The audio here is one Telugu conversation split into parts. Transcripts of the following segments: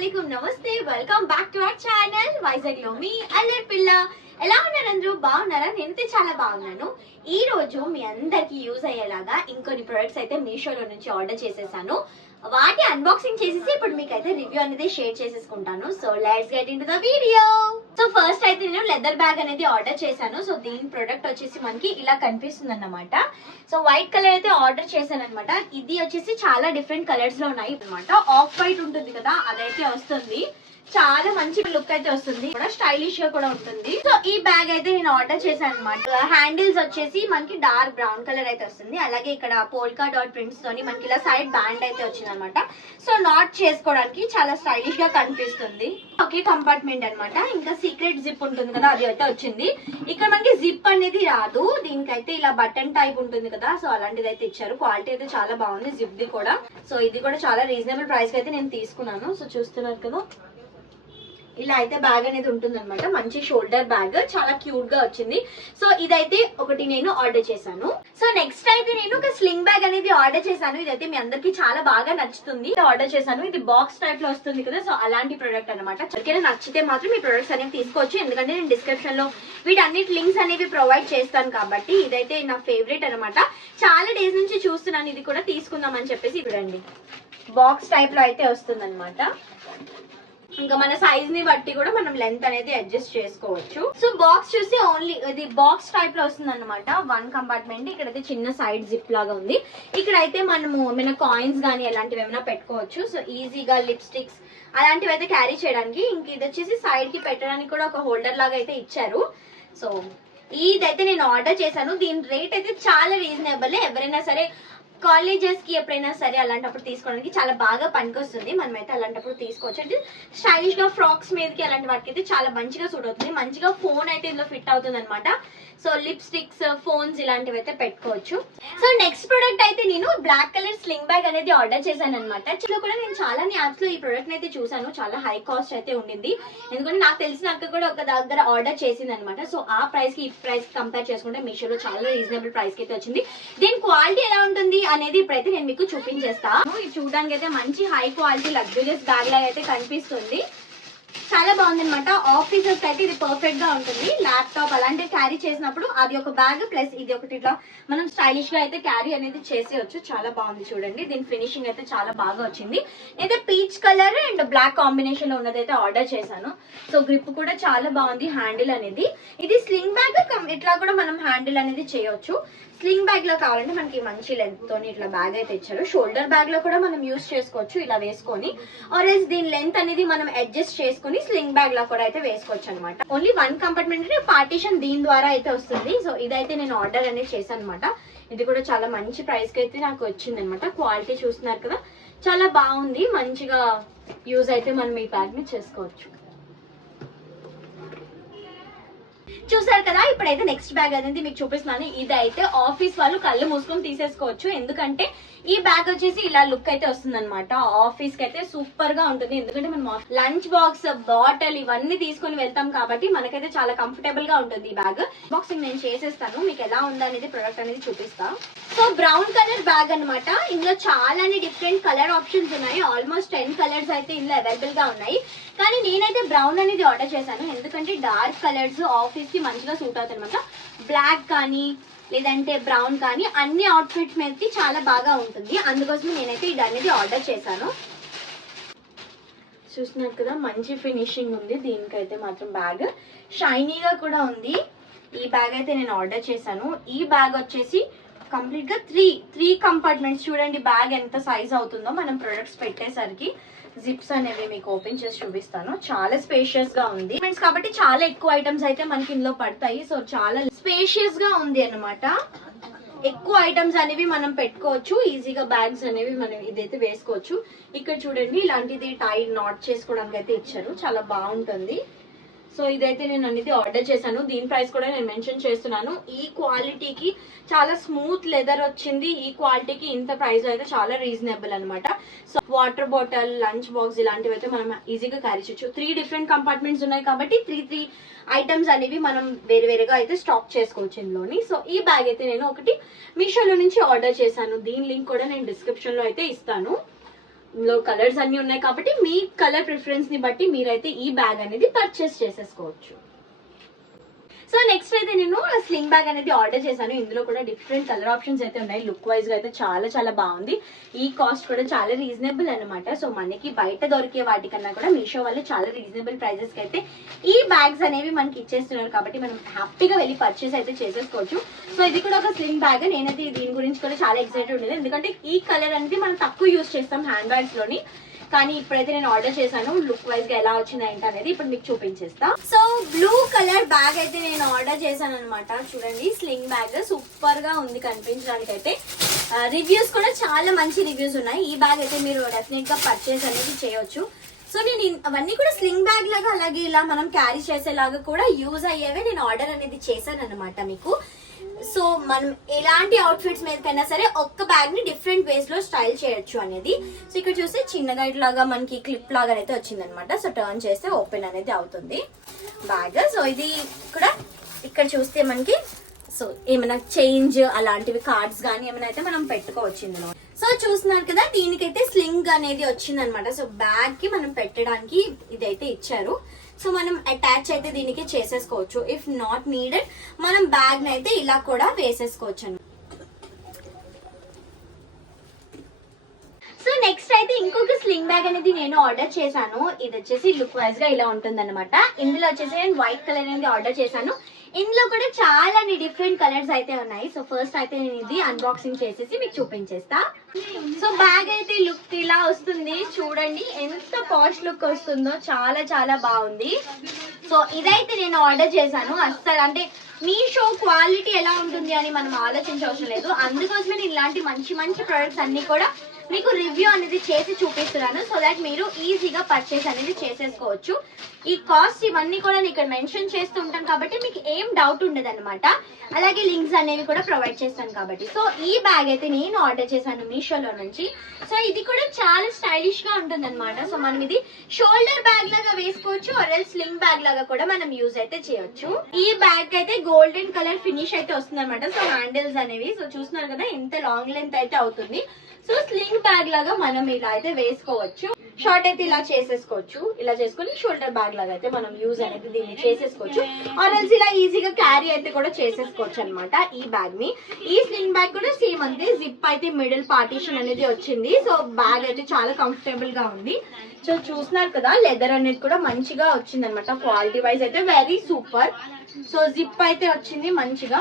अस्सलामुअलैकुम नमस्ते welcome back to our channel Vizag లో మీ అల్లరి పిల్ల. ఎలా ఉన్నారు అందరూ? బాగున్నారా? నేనైతే చాలా బాగున్నాను. ఈ రోజు మీ అందరికి యూజ్ అయ్యేలాగా ఇంకొన్ని ప్రొడక్ట్స్ అయితే మీషోలో నుంచి ఆర్డర్ చేసేసాను. వాటి అన్బాక్సింగ్ చేసేసి ఇప్పుడు మీకైతే రివ్యూ అనేది షేర్ చేసేసుకుంటాను. So let's get into the video. So first అయితే నేను లెదర్ బ్యాగ్ అనేది ఆర్డర్ చేశాను. సో దీని ప్రొడక్ట్ వచ్చేసి మనకి ఇలా కనిపిస్తుంది అన్నమాట. సో వైట్ కలర్ అయితే ఆర్డర్ చేశాను అనమాట. ఇది వచ్చేసి చాలా డిఫరెంట్ కలర్స్ లో ఉన్నాయి అనమాట. ఆఫ్ వైట్ ఉంటుంది కదా, అదైతే వస్తుంది. చాలా మంచి లుక్ అయితే వస్తుంది, కూడా స్టైలిష్ గా కూడా ఉంటుంది. సో ఈ బ్యాగ్ అయితే నేను ఆర్డర్ చేశాను అనమాట. హ్యాండిల్స్ వచ్చేసి మనకి డార్క్ బ్రౌన్ కలర్ అయితే వస్తుంది. అలాగే ఇక్కడ పోల్కా డాట్ ప్రింట్స్ తోని మనకి ఇలా సైడ్ బ్యాండ్ అయితే వచ్చింది అనమాట. సో నాట్ చేసుకోవడానికి చాలా స్టైలిష్ గా కనిపిస్తుంది. ఒకే కంపార్ట్మెంట్ అనమాట. ఇంకా సీక్రెట్ జిప్ ఉంటుంది కదా, అది అయితే వచ్చింది. ఇక్కడ మనకి జిప్ అనేది రాదు, దీనికైతే ఇలా బటన్ టైప్ ఉంటుంది కదా, సో అలాంటిది అయితే ఇచ్చారు. క్వాలిటీ అయితే చాలా బాగుంది జిప్ ది కూడా. సో ఇది కూడా చాలా రీజనబుల్ ప్రైస్ అయితే నేను తీసుకున్నాను. సో చూస్తున్నారు కదా, ఇలా అయితే బ్యాగ్ అనేది ఉంటుంది అనమాట. మంచి షోల్డర్ బ్యాగ్, చాలా క్యూట్ గా వచ్చింది. సో ఇదైతే ఒకటి నేను ఆర్డర్ చేశాను. సో నెక్స్ట్ అయితే నేను ఒక స్లింగ్ బ్యాగ్ అనేది ఆర్డర్ చేశాను. ఇదైతే మీ అందరికి చాలా బాగా నచ్చుతుంది. ఆర్డర్ చేశాను. ఇది బాక్స్ టైప్ లో వస్తుంది కదా, సో అలాంటి ప్రొడక్ట్ అనమాట. ఎవరికైనా నచ్చితే మాత్రం ఈ ప్రొడక్ట్స్ అనేవి తీసుకోవచ్చు, ఎందుకంటే నేను డిస్క్రిప్షన్ లో వీటన్నిటి లింక్స్ అనేవి ప్రొవైడ్ చేస్తాను కాబట్టి. ఇదైతే నా ఫేవరెట్ అనమాట. చాలా డేస్ నుంచి చూస్తున్నాను ఇది కూడా తీసుకుందాం అని చెప్పేసి. చూడండి, బాక్స్ టైప్ లో అయితే వస్తుంది అనమాట. ఇంకా మన సైజ్ ని బట్టి కూడా మనం లెంత్ అనేది అడ్జస్ట్ చేసుకోవచ్చు. సో బాక్స్ చూసి ఓన్లీ ఇది బాక్స్ టైప్ లో వస్తుంది అనమాట. One compartment. ఇక్కడైతే చిన్న సైడ్ జిప్ లాగా ఉంది. ఇక్కడైతే మనము ఏమైనా కాయిన్స్ కానీ అలాంటివి ఏమైనా పెట్టుకోవచ్చు. సో ఈజీగా లిప్స్టిక్స్ అలాంటివి అయితే క్యారీ చేయడానికి. ఇంక ఇది వచ్చేసి సైడ్ కి పెట్టడానికి కూడా ఒక హోల్డర్ లాగా అయితే ఇచ్చారు. సో ఇదైతే నేను ఆర్డర్ చేశాను. దీని రేట్ అయితే చాలా రీజనబుల్. ఎవరైనా సరే కాలేజెస్ కి ఎప్పుడైనా సరే అలాంటప్పుడు తీసుకోవడానికి చాలా బాగా పనికొస్తుంది. మనమైతే అలాంటప్పుడు తీసుకోవచ్చు. అంటే స్టైలిష్ గా ఫ్రాక్స్ మీదకి అలాంటి వాటికి అయితే చాలా మంచిగా సూట్ అవుతుంది. మంచిగా ఫోన్ అయితే ఇందులో ఫిట్ అవుతుంది అనమాట. సో లిప్స్టిక్స్, ఫోన్స్ ఇలాంటివి అయితే పెట్టుకోవచ్చు. సో నెక్స్ట్ ప్రొడక్ట్ అయితే నేను బ్లాక్ కలర్ స్లింగ్ బ్యాగ్ అనేది ఆర్డర్ చేశాను అనమాట. ఇందులో కూడా నేను చాలా యాప్స్ లో ఈ ప్రొడక్ట్ అయితే చూసాను. చాలా హై కాస్ట్ అయితే ఉండింది, ఎందుకంటే నాకు తెలిసిన అక్క కూడా ఒక దగ్గర ఆర్డర్ చేసింది అనమాట. సో ఆ ప్రైస్ కి ఈ ప్రైస్ కంపేర్ చేసుకుంటే మీషోలో చాలా రీజనబుల్ ప్రైస్ కి అయితే వచ్చింది. దీని క్వాలిటీ ఎలా ఉంటుంది అనేది ఇప్పుడైతే నేను మీకు చూపించేస్తాను. ఇది చూడడానికి అయితే మంచి హై క్వాలిటీ లగ్జూరియస్ బ్యాగ్ లాగా అయితే కనిపిస్తుంది. చాలా బాగుంది అనమాట. ఆఫీసర్స్ అయితే ఇది పర్ఫెక్ట్ గా ఉంటుంది. ల్యాప్టాప్ అలాంటివి క్యారీ చేసినప్పుడు అది ఒక బ్యాగ్ ప్లస్ ఇది ఒకటి ఇట్లా మనం స్టైలిష్ గా అయితే క్యారీ అనేది చేసేయచ్చు. చాలా బాగుంది చూడండి. దీని ఫినిషింగ్ అయితే చాలా బాగా వచ్చింది. అయితే peach colour and black combination లో ఉన్నదైతే ఆర్డర్ చేశాను. సో గ్రిప్ కూడా చాలా బాగుంది. హ్యాండిల్ అనేది ఇది స్లింగ్ బ్యాగ్, ఇట్లా కూడా మనం హ్యాండిల్ అనేది చేయొచ్చు. స్లింగ్ బ్యాగ్ లో కావాలంటే మనకి మంచి లెంత్ తోని ఇట్లా బ్యాగ్ అయితే ఇచ్చారు. షోల్డర్ బ్యాగ్ లో కూడా మనం యూస్ చేసుకోవచ్చు ఇలా వేసుకొని. ఆర్ఎల్స్ దీని లెంత్ అనేది మనం అడ్జస్ట్ చేసుకుని స్లింగ్ బ్యాగ్ లో కూడా అయితే వేసుకోవచ్చు అనమాట. ఓన్లీ వన్ కంపార్ట్మెంట్ పార్టీషన్ దీని ద్వారా అయితే వస్తుంది. సో ఇదైతే నేను ఆర్డర్ అనేది చేశాను అనమాట. ఇది కూడా చాలా మంచి ప్రైస్ కి అయితే నాకు వచ్చింది అనమాట. క్వాలిటీ చూస్తున్నారు కదా, చాలా బాగుంది. మంచిగా యూజ్ అయితే మనం ఈ బ్యాగ్ ని చేసుకోవచ్చు. చూసారు కదా, ఇప్పుడైతే నెక్స్ట్ బ్యాగ్ అనేది మీకు చూపిస్తున్నాను. ఇదైతే ఆఫీస్ వాళ్ళు కళ్ళు మూసుకొని తీసేసుకోవచ్చు, ఎందుకంటే ఈ బ్యాగ్ వచ్చేసి ఇలా లుక్ అయితే వస్తుంది అనమాట. ఆఫీస్ కి అయితే సూపర్ గా ఉంటుంది, ఎందుకంటే మనం లంచ్ బాక్స్, బాటిల్ ఇవన్నీ తీసుకొని వెళ్తాం కాబట్టి మనకైతే చాలా కంఫర్టబుల్ గా ఉంటుంది ఈ బ్యాగ్. బాక్సింగ్ నేను చేసేస్తాను, మీకు ఎలా ఉందనేది ప్రొడక్ట్ అనేది చూపిస్తా. సో బ్రౌన్ కలర్ బ్యాగ్ అనమాట. ఇందులో చాలా డిఫరెంట్ కలర్ ఆప్షన్స్ ఉన్నాయి. ఆల్మోస్ట్ 10 కలర్స్ అయితే ఇందులో అవైలబుల్ గా ఉన్నాయి. కానీ నేనైతే బ్రౌన్ అనేది ఆర్డర్ చేశాను, ఎందుకంటే డార్క్ కలర్స్ ఆఫీస్ కి మంచిగా సూట్ అవుతాయి అనమాట. బ్లాక్ కానీ లేదంటే బ్రౌన్ కానీ అన్ని అవుట్ఫిట్స్ మీదకి చాలా బాగా ఉంటుంది. అందుకోసం నేనైతే ఇది అనేది ఆర్డర్ చేశాను. చూస్తున్నారు కదా, మంచి ఫినిషింగ్ ఉంది. దీనికైతే మాత్రం బ్యాగ్ షైనీగా కూడా ఉంది. ఈ బ్యాగ్ అయితే నేను ఆర్డర్ చేశాను. ఈ బ్యాగ్ వచ్చేసి కంప్లీట్ గా త్రీ కంపార్ట్మెంట్స్. చూడండి బ్యాగ్ ఎంత సైజ్ అవుతుందో మనం ప్రొడక్ట్స్ పెట్టేసరికి. జిప్స్ అనేవి మీకు ఓపెన్ చేసి చూపిస్తాను. చాలా స్పేషియస్ గా ఉంది కాబట్టి చాలా ఎక్కువ ఐటమ్స్ అయితే మనకి ఇందులో పడతాయి. సో చాలా స్పేషియస్ గా ఉంది అనమాట. ఎక్కువ ఐటమ్స్ అనేవి మనం పెట్టుకోవచ్చు ఈజీగా. బ్యాగ్స్ అనేవి మనం ఇదైతే వేసుకోవచ్చు. ఇక్కడ చూడండి, ఇలాంటిది టై నాట్ చేసుకోవడానికి అయితే ఇచ్చారు. చాలా బాగుంటుంది. సో ఇదైతే నేను అనేది ఆర్డర్ చేశాను. దీని ప్రైస్ కూడా నేను మెన్షన్ చేస్తున్నాను. ఈ క్వాలిటీకి చాలా స్మూత్ లెదర్ వచ్చింది. ఈ క్వాలిటీకి ఇంత ప్రైస్ అయితే చాలా రీజనబుల్ అనమాట. So water bottle, lunch box ఇలాంటివి అయితే మనం ఈజీగా క్యారీ చేయొచ్చు. 3 డిఫరెంట్ కంపార్ట్మెంట్స్ ఉన్నాయి కాబట్టి 3 ఐటమ్స్ అనేవి మనం వేరువేరుగా అయితే స్టాక్ చేసుకోవచ్చు ఇందులోని. సో ఈ బ్యాగ్ అయితే నేను ఒకటి మీషోలో నుంచి ఆర్డర్ చేశాను. దీని లింక్ కూడా నేను డిస్క్రిప్షన్ లో అయితే ఇస్తాను. లో కలర్స్ అన్ని ఉన్నాయి కాబట్టి మీ కలర్ ప్రిఫరెన్స్ ని బట్టి మీరైతే ఈ బ్యాగ్ అనేది పర్చేస్ చేసేసుకోవచ్చు. సో నెక్స్ట్ అయితే నేను స్లింగ్ బ్యాగ్ అనేది ఆర్డర్ చేశాను. ఇందులో కూడా డిఫరెంట్ కలర్ ఆప్షన్స్ అయితే ఉన్నాయి. లుక్ వైజ్ గా అయితే చాలా చాలా బాగుంది. ఈ కాస్ట్ కూడా చాలా రీజనబుల్ అనమాట. సో మనకి బయట దొరికే వాటికన్నా కూడా మీషో వాళ్ళు చాలా రీజనబుల్ ప్రైజెస్ కి అయితే ఈ బ్యాగ్స్ అనేవి మనకి ఇచ్చేస్తున్నారు కాబట్టి మనం హ్యాపీగా వెళ్ళి పర్చేస్ అయితే చేసేసుకోవచ్చు. సో ఇది కూడా ఒక స్లింగ్ బ్యాగ్. నేనైతే దీని గురించి కూడా చాలా ఎక్సైటెడ్ ఉండేది, ఎందుకంటే ఈ కలర్ అనేది మనం తక్కువ యూజ్ చేస్తాం హ్యాండ్ బ్యాగ్స్ లోని. కానీ ఇప్పుడైతే నేను ఆర్డర్ చేశాను. లుక్ వైజ్ గా ఎలా వచ్చింది ఏంటి అనేది ఇప్పుడు మీకు చూపించేస్తా. సో బ్లూ కలర్ బ్యాగ్ అయితే నేను ఆర్డర్ చేశాను అనమాట. చూడండి, స్లింగ్ బ్యాగ్ సూపర్ గా ఉంది కనిపించడానికి అయితే. రివ్యూస్ కూడా చాలా మంచి రివ్యూస్ ఉన్నాయి. ఈ బ్యాగ్ అయితే మీరు డెఫినెట్ గా పర్చేస్ అనేది చేయొచ్చు. సో నేను అవన్నీ కూడా స్లింగ్ బ్యాగ్ లాగా అలాగే ఇలా మనం క్యారీ చేసేలాగా కూడా యూజ్ అయ్యేవే నేను ఆర్డర్ అనేది చేశాను అనమాట మీకు. సో మనం ఎలాంటి అవుట్ఫిట్స్ మీదకైనా సరే ఒక్క బ్యాగ్ ని డిఫరెంట్ వేస్ లో స్టైల్ చేయొచ్చు అనేది. సో ఇక్కడ చూస్తే చిన్నగా ఇట్లాగా మనకి క్లిప్ లాగా అయితే వచ్చింది అనమాట. సో టర్న్ చేస్తే ఓపెన్ అనేది అవుతుంది బ్యాగ్. సో ఇది కూడా ఇక్కడ చూస్తే మనకి సో ఏమైనా చేంజ్ అలాంటివి కార్డ్స్ కానీ ఏమైనా అయితే మనం పెట్టుకోవచ్చు ఇందులో. సో చూస్తున్నారు కదా, దీనికైతే స్లింగ్ అనేది వచ్చింది అనమాట. సో బ్యాగ్ కి మనం పెట్టడానికి ఇదైతే ఇచ్చారు. సో మనం అటాచ్ అయితే దీనికి చేసేసుకోవచ్చు. ఇఫ్ నాట్ నీడెడ్ మనం బ్యాగ్ అయితే ఇలా కూడా వేసేసుకోవచ్చు అన్నమాట. సో నెక్స్ట్ అయితే ఇంకొక స్లింగ్ బ్యాగ్ అనేది నేను ఆర్డర్ చేశాను. ఇది వచ్చేసి లుక్ వైజ్ గా ఇలా ఉంటుంది అనమాట. ఇందులో వచ్చేసి నేను వైట్ కలర్ అనేది ఆర్డర్ చేశాను. ఇందులో కూడా చాలా డిఫరెంట్ కలర్స్ అయితే ఉన్నాయి. సో ఫస్ట్ అయితే నేను ఇది అన్బాక్సింగ్ చేసేసి మీకు చూపించేస్తా. సో బ్యాగ్ అయితే లుక్ ఇలా వస్తుంది. చూడండి ఎంత పాష్ లుక్ వస్తుందో, చాలా చాలా బాగుంది. సో ఇదైతే నేను ఆర్డర్ చేశాను. అస్సలు అంటే మీషో క్వాలిటీ ఎలా ఉంటుంది అని మనం ఆలోచించవసరం లేదు. అందుకోసమే నేను ఇలాంటి మంచి మంచి ప్రొడక్ట్స్ అన్ని కూడా మీకు రివ్యూ అనేది చేసి చూపిస్తున్నాను. సో దాట్ మీరు ఈజీగా పర్చేస్ అనేది చేసేసుకోవచ్చు. ఈ కాస్ట్ ఇవన్నీ కూడా నేను ఇక్కడ మెన్షన్ చేస్తూ ఉంటాను కాబట్టి మీకు ఏం డౌట్ ఉండదు అనమాట. అలాగే లింక్స్ అనేవి కూడా ప్రొవైడ్ చేస్తాను కాబట్టి. సో ఈ బ్యాగ్ అయితే నేను ఆర్డర్ చేశాను మీషోలో నుంచి. సో ఇది కూడా చాలా స్టైలిష్ గా ఉంటుంది అనమాట. సో మనం ఇది షోల్డర్ బ్యాగ్ లాగా వేసుకోవచ్చు, ఆర్ స్లింగ్ బ్యాగ్ లాగా కూడా మనం యూజ్ అయితే చేయొచ్చు. ఈ బ్యాగ్ అయితే గోల్డెన్ కలర్ ఫినిష్ అయితే వస్తుంది అనమాట. సో హ్యాండిల్స్ అనేవి సో చూస్తున్నారు కదా ఎంత లాంగ్ లెంత్ అయితే అవుతుంది. సో స్లింగ్ బ్యాగ్ లాగా మనం ఇలా అయితే వేసుకోవచ్చు. షార్ట్ అయితే ఇలా చేసేసుకోవచ్చు. ఇలా చేసుకుని షోల్డర్ బ్యాగ్ లాగా అయితే మనం యూజ్ అనేది దీన్ని చేసేసుకోవచ్చు. ఆర్ ఎల్స్ ఇలా ఈజీగా క్యారీ అయితే కూడా చేసేసుకోవచ్చు అనమాట ఈ బ్యాగ్ ని. ఈ స్లింగ్ బ్యాగ్ కూడా సేమ్ అంతే. జిప్ అయితే మిడిల్ పార్టీషన్ అనేది వచ్చింది. సో బ్యాగ్ అయితే చాలా కంఫర్టబుల్ గా ఉంది. సో చూస్తున్నారు కదా, లెదర్ అనేది కూడా మంచిగా వచ్చింది అనమాట. క్వాలిటీ వైజ్ అయితే వెరీ సూపర్. సో జిప్ అయితే వచ్చింది మంచిగా.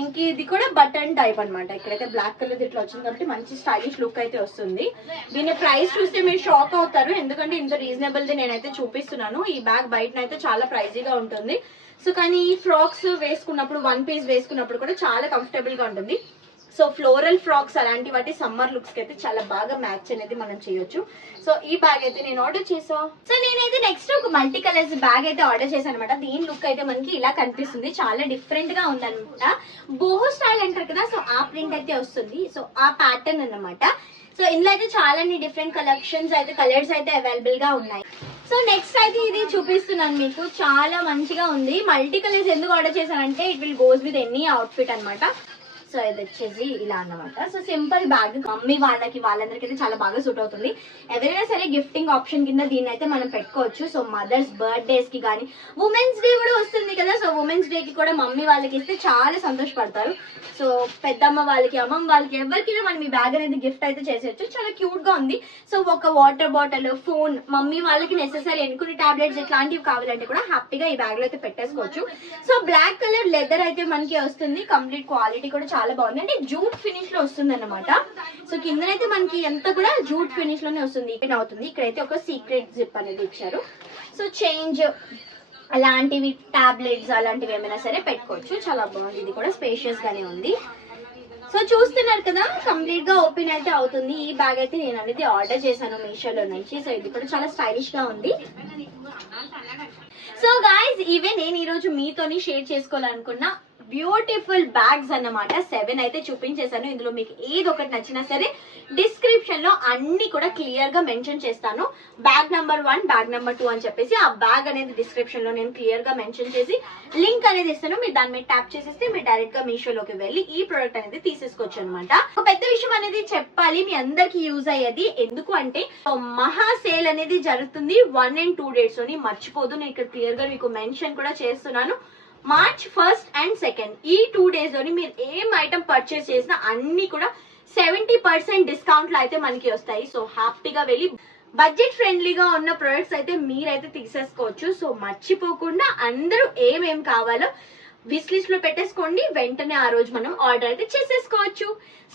ఇంక ఇది కూడా బటన్ టైప్ అనమాట. ఇక్కడైతే బ్లాక్ కలర్ ఇట్లా వచ్చింది కాబట్టి మంచి స్టైలిష్ లుక్ అయితే వస్తుంది. దీని ప్రైస్ చూస్తే మీరు షాక్ అవుతారు, ఎందుకంటే ఇంత రీజనబుల్ ది నేనైతే చూపిస్తున్నాను. ఈ బ్యాగ్ బయట అయితే చాలా ప్రైజీగా ఉంటుంది. సో కానీ ఈ ఫ్రాక్స్ వేసుకున్నప్పుడు, వన్ పీస్ వేసుకున్నప్పుడు కూడా చాలా కంఫర్టబుల్ గా ఉంటుంది. సో ఫ్లోరల్ ఫ్రాక్స్ అలాంటి వాటి సమ్మర్ లుక్స్ కి అయితే చాలా బాగా మ్యాచ్ అనేది మనం చేయొచ్చు. సో ఈ బ్యాగ్ అయితే నేను ఆర్డర్ చేసాను. సో నేనైతే నెక్స్ట్ ఒక మల్టీ కలర్స్ బ్యాగ్ అయితే ఆర్డర్ చేశాను అనమాట. దీని లుక్ అయితే మనకి ఇలా కనిపిస్తుంది. చాలా డిఫరెంట్ గా ఉందన్నమాట. బోహో స్టైల్ అంటారు కదా, సో ఆ ప్రింట్ అయితే వస్తుంది. సో ఆ ప్యాటర్న్ అన్నమాట. సో ఇందులో అయితే చాలా డిఫరెంట్ కలెక్షన్స్ అయితే కలర్స్ అయితే అవైలబుల్ గా ఉన్నాయి. సో నెక్స్ట్ అయితే ఇది చూపిస్తున్నాను మీకు. చాలా మంచిగా ఉంది. మల్టీ కలర్స్ ఎందుకు ఆర్డర్ చేశానంటే it will goes with any outfit అనమాట. సో ఇది వచ్చేసి ఇలా అన్నమాట. సో సింపుల్ బ్యాగ్ మమ్మీ వాళ్ళకి వాళ్ళందరికీ అయితే చాలా బాగా సూట్ అవుతుంది. ఎవరైనా సరే గిఫ్టింగ్ ఆప్షన్ కింద దీన్ని అయితే మనం పెట్టుకోవచ్చు. సో మదర్స్ బర్త్డేస్ కి కానీ, ఉమెన్స్ డే కూడా వస్తుంది కదా, సో ఉమెన్స్ డే కి కూడా మమ్మీ వాళ్ళకి ఇస్తే చాలా సంతోషపడతారు. సో పెద్దమ్మ వాళ్ళకి, అమ్మమ్మ వాళ్ళకి, ఎవరికైనా మనం ఈ బ్యాగ్ అనేది గిఫ్ట్ అయితే చేసేయచ్చు. చాలా క్యూట్ గా ఉంది. సో ఒక వాటర్ బాటిల్, ఫోన్, మమ్మీ వాళ్ళకి నెసెసరీ ఎన్నుకుని టాబ్లెట్స్ ఇట్లాంటివి కావాలంటే కూడా హ్యాపీగా ఈ బ్యాగ్ లో అయితే పెట్టేసుకోవచ్చు. సో బ్లాక్ కలర్ లెదర్ అయితే మనకి వస్తుంది. కంప్లీట్ క్వాలిటీ కూడా చాలా బాగుంది. అంటే జూట్ ఫినిష్ లో వస్తుంది అన్నమాట. సో కిందనైతే మనకి ఎంత కూడా జూట్ ఫినిష్ లోనే వస్తుంది. అవుతుంది. ఇక్కడైతే ఒక సీక్రెట్ జిప్ అనేది ఇచ్చారు. సో చేంజ్ అలాంటివి, టాబ్లెట్స్ అలాంటివి ఏమైనా సరే పెట్టుకోవచ్చు. చాలా బాగుంది. ఇది కూడా స్పేషియస్ గానే ఉంది. సో చూస్తున్నారు కదా, కంప్లీట్ గా ఓపెన్ అయితే అవుతుంది. ఈ బ్యాగ్ అయితే నేను అనేది ఆర్డర్ చేశాను మీషోలో నుంచి. సో ఇది కూడా చాలా స్టైలిష్ గా ఉంది. సో గాయ్స్, ఇవే నేను ఈ రోజు మీతోని షేర్ చేసుకోవాలనుకున్న బ్యూటిఫుల్ బ్యాగ్స్ అన్నమాట. 7 అయితే చూపించేశాను. ఇందులో మీకు ఏది ఒకటి నచ్చినా సరే డిస్క్రిప్షన్ లో అన్ని కూడా క్లియర్ గా మెన్షన్ చేస్తాను. బ్యాగ్ నెంబర్ 1, బ్యాగ్ నెంబర్ 2 అని చెప్పేసి ఆ బ్యాగ్ అనేది డిస్క్రిప్షన్ లో నేను క్లియర్ గా మెన్షన్ చేసి లింక్ అనేది ఇస్తాను. మీరు దాని మీద ట్యాప్ చేసేస్తే మీరు డైరెక్ట్ గా మీషోలోకి వెళ్ళి ఈ ప్రోడక్ట్ అనేది తీసేసుకోవచ్చు అనమాట. ఒక పెద్ద విషయం అనేది చెప్పాలి, మీ అందరికి యూజ్ అయ్యేది. ఎందుకు అంటే మహా సేల్ అనేది జరుగుతుంది 1 and 2 days లోని. మర్చిపోదు, నేను ఇక్కడ క్లియర్ గా మీకు మెన్షన్ కూడా చేస్తున్నాను. March 1st and 2nd ఈ 2 days లోని మీరు ఏం ఐటమ్ పర్చేస్ చేసినా అన్ని కూడా 70% డిస్కౌంట్ లో అయితే మనకి వస్తాయి. సో హ్యాపీగా వెళ్ళి బడ్జెట్ ఫ్రెండ్లీగా ఉన్న ప్రొడక్ట్స్ అయితే మీరైతే తీసేసుకోవచ్చు. సో మర్చిపోకుండా అందరూ ఏమేం కావాలో విష్ లిస్ట్ లో పెట్టేసుకోండి. వెంటనే ఆ రోజు మనం ఆర్డర్ అయితే చేసేసుకోవచ్చు.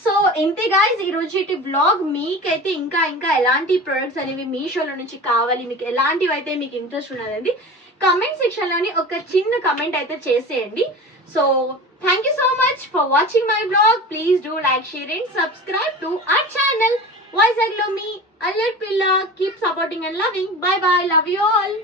సో ఇంతే గాయ్స్ ఈ రోజు వ్లాగ్. మీకైతే ఇంకా ఎలాంటి ప్రొడక్ట్స్ అనేవి మీషోలో నుంచి కావాలి, మీకు ఎలాంటివి అయితే మీకు ఇంట్రెస్ట్ ఉన్నది కమెంట్ సెక్షన్ లోని ఒక చిన్న కమెంట్ అయితే చేసేయండి. So thank you so much for watching my blog. Please do like, share and subscribe to our channel Vizag లో మీ అల్లరి పిల్ల. Keep supporting and loving. By by, love you all.